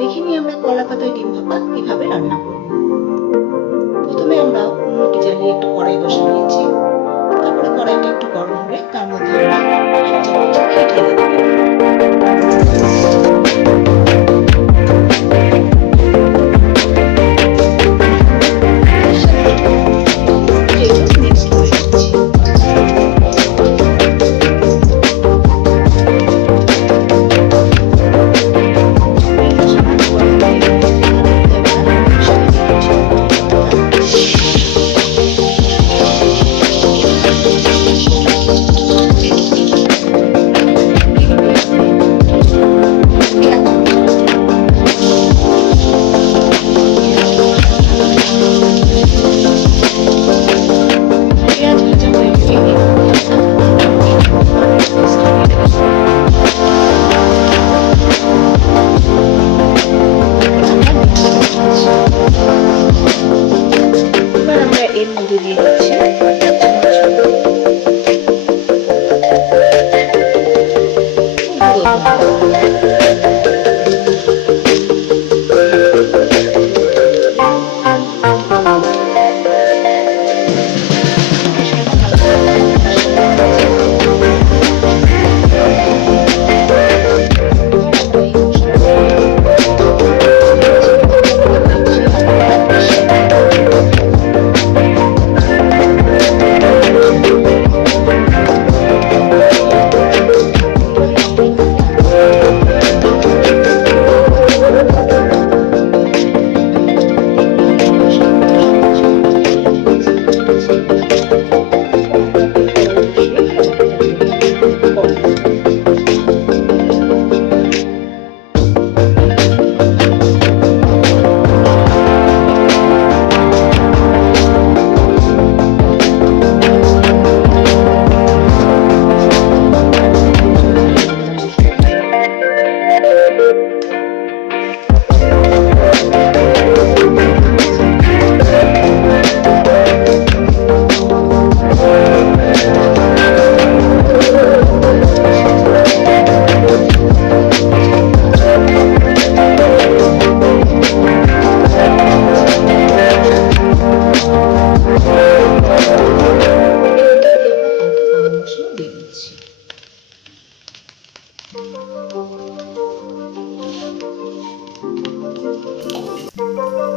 দেখে নিই আমরা কলা পাতায় ডিম ভাপা কিভাবে রান্না করব। প্রথমে আমরা উনুনটি জ্বালিয়ে একটু কড়াই বসে নিয়েছি। তারপরে কড়াইটা একটু গরম হলে তার মধ্যে আমরা 1 চামচ ঘি ঢেলে দেব। এর মধ্যে দিয়ে দিচ্ছি 1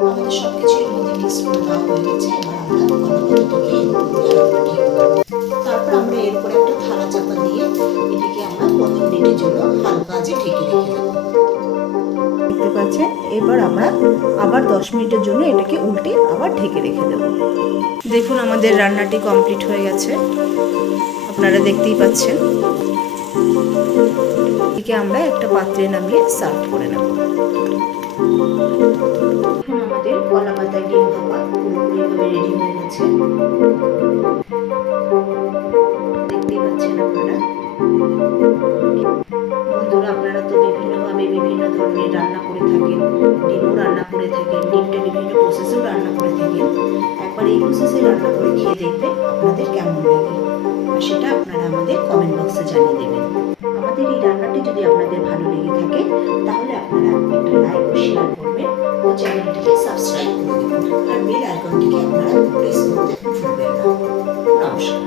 আমাদের সবকিছু এর মধ্যে মিক্স করে দেওয়া হয়ে গেছে। এবার আমরা কলাপাতাটিকে তারপর আমরা এরপর একটা থালা চাপা দিয়ে এটিকে আমরা 15 মিনিটের জন্য হালকা আঁচে ঢেকে রেখে দেবো। দেখতে পাচ্ছেন, এবার আমরা আবার 10 মিনিটের জন্য এটাকে উল্টে আবার ঢেকে রেখে দেব। দেখুন আমাদের রান্নাটি কমপ্লিট হয়ে গেছে, আপনারা দেখতেই পাচ্ছেন। এটিকে আমরা একটা পাত্রে নামিয়ে সার্ভ করে নেব। এখন আমাদের কলা পাতায় ডিম ভাপা পুরোপুরিভাবে রেডি হয়ে গেছে, দেখতেই পাচ্ছেন আপনারা। বন্ধুরা, আপনারা তো বিভিন্নভাবে বিভিন্ন ধরনের রান্না করে থাকেন, ডিমও রান্না করে থাকেন, ডিমটা বিভিন্ন প্রসেসেও রান্না করে থাকেন। একবার এই প্রসেসে রান্না করে খেয়ে দেখবেন আপনাদের কেমন লাগে, আর সেটা আপনারা আমাদের কমেন্ট বক্সে জানিয়ে দেবেন। আমাদের এই রান্নাটি যদি আপনাদের ভালো লেগে থাকে তাহলে আপনারা একটা লাইক ও শেয়ার করবেন ও চ্যানেলটিকে সাবস্ক্রাইব করে দেবেন, আর বেল আইকনটিকে আপনারা প্রেস করতে ভুলবেন না। নমস্কার।